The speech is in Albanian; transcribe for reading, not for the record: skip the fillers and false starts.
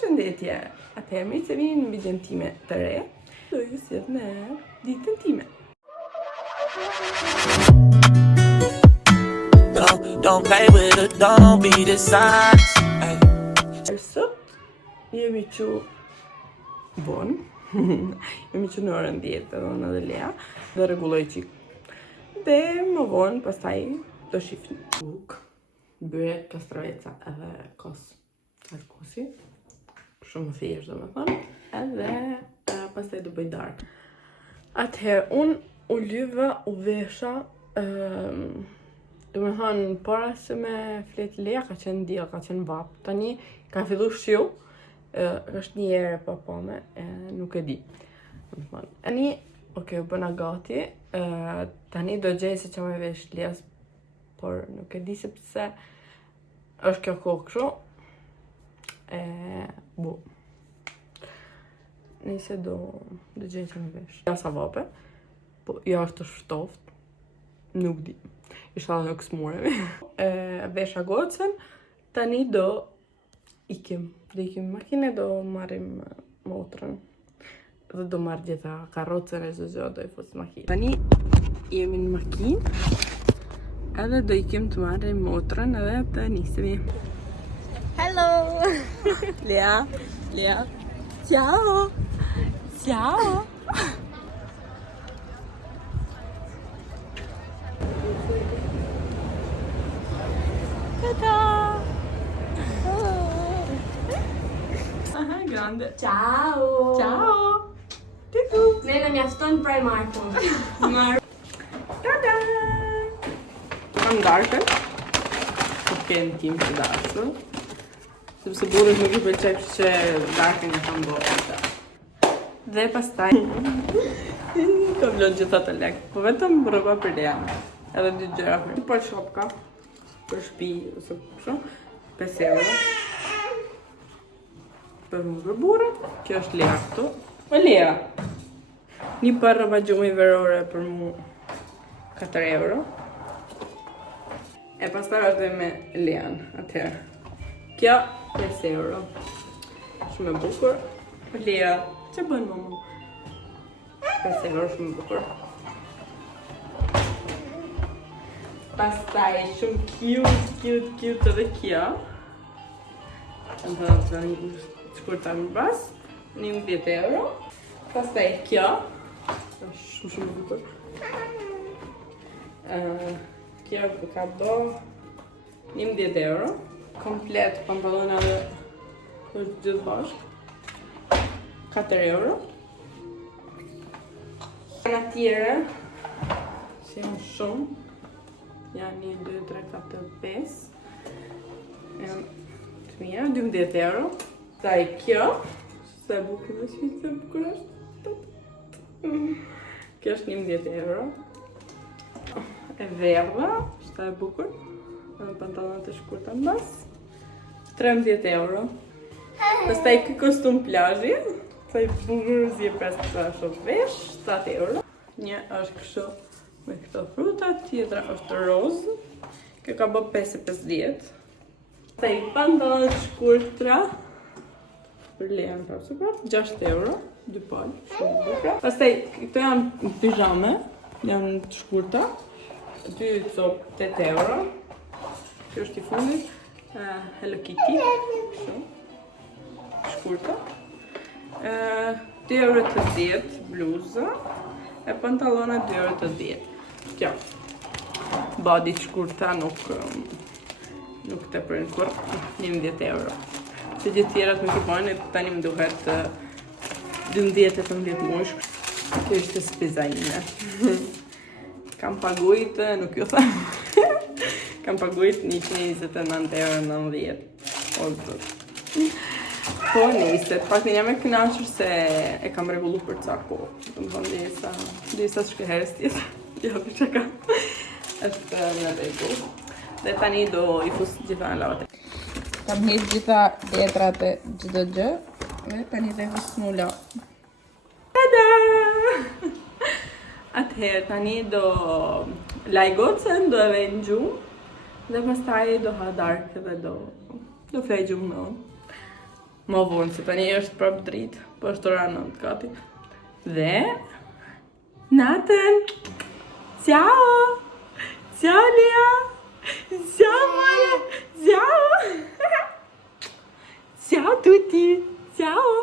Përshëndetje, atëherë mirë se vini në videon time të re. Do ju sjell në ditën time. Don't play with it, don't be the size. Sot jemi që bon. Jemi që në orën 10 edhe unë dhe Lea dhe rregulloj qik. Dhe më vonë pastaj do shifni buk, byre, kastraveca edhe kos. Kosi. Shumë thjesht domethënë. Edhe pastaj do bëj darkë. Atëherë unë u lyva, u vesha, domethënë para se me flet Lea ka qenë diell, ka qenë vap. Tani ka filluar shiu. Është një herë pa pame, nuk e di. Domethënë, tani u bëna gati. Tani do gjej se çfarë vesh Leas, por nuk e di sepse është kjo kohë kështu. Nëse do gjej që më vesh. Ja sa vape, po ja është të shtoft, nuk di. Isha nuk s'muremi. Vesha gocën, tani do ikim. Do ikim makine, do marrim motrën. Dhe do marrë gjitha karrocën e çdo do i fus makinë. Tani jemi në makinë, edhe do ikim të marrim motrën edhe të nisemi. Hello! Lea, ciao! Ciao! Ta-da! Aha, grande! Ciao! Ciao! Titu! Nena mjafton Primarkun. Ta-da! Kam darkën. Kënë tim të dashur. Sepse burrit nuk i pëlqej, kështu që darkën e kam bërë. Dhe pastaj kam lënë gjitha të lekë, po vetëm rroba për Lea. Edhe dy gjëra për shopka, për shtëpi ose kështu, 5 euro. Për më për burrit, kjo është Lea këtu. O Lea. Një par rroba gjumi verore për mu 4 euro. E pastaj është me Lean, atëherë. Kjo 5 euro. Shumë e bukur. Lea, që bën mamu? 5 euro shumë bukur. Pastaj shumë cute edhe kjo. Në të një shkurta më bas. 11 euro. Pastaj kjo. Shumë bukur. Kjo ka bo 11 euro. Komplet pantallona dhe është gjithë bashkë. 4 euro. Në tjere, që janë shumë. Janë 1, 2, 3, 4, 5. Të mija, 12 euro. Sa e kjo. Sa e bukur është. Kjo është 11 euro. E verdha, sa e bukur. Pantallonat e shkurta në bas. 13 euro. Pastaj ky kostum plazhi, sa i bukur si e pesë shok vesh, 7 euro. Një është kështu me këto fruta, tjetra është roz. Kjo ka bë 5.50. Pastaj pantallonat shkurtra për Lean prapë, 6 euro, 2 palë, shumë bukura. Pastaj këto janë pijame, janë të shkurta. 2 cop 8 euro. Kjo është i fundit. Hello Kitty, shumë shkurta. 2 euro të 10 bluza. E pantallona 2 euro të 10. Kjo body shkurta nuk të përën kur. 11 euro. Që gjithë tjerat nuk i bojnë, tani më duhet 12-18 mush. Kjo ishte spiza ime. Kam paguajt, nuk ju them. Kam paguajt 129 euro 90. Po nëjse, pak në jam e kënaqur se e kam rregulluar për ca kohë. Domethënë disa shkëherës tjetër. Jo, për çka. Është në rregull. Dhe tani do i fus gjitha në lavatriç. Kam hedh gjitha letrat e çdo gjë. Dhe tani do i fus smula. Tada! Atëherë tani do laj gocën, do e vej në gjumë. Dhe pastaj do ha darkë dhe do flej gjumë me unë. Më vonë, se tani është prapë dritë, po është ora 9 gati. Dhe natën. Ciao! Ciao Lea! Ciao Maya! Ciao! Ciao tutti! Ciao!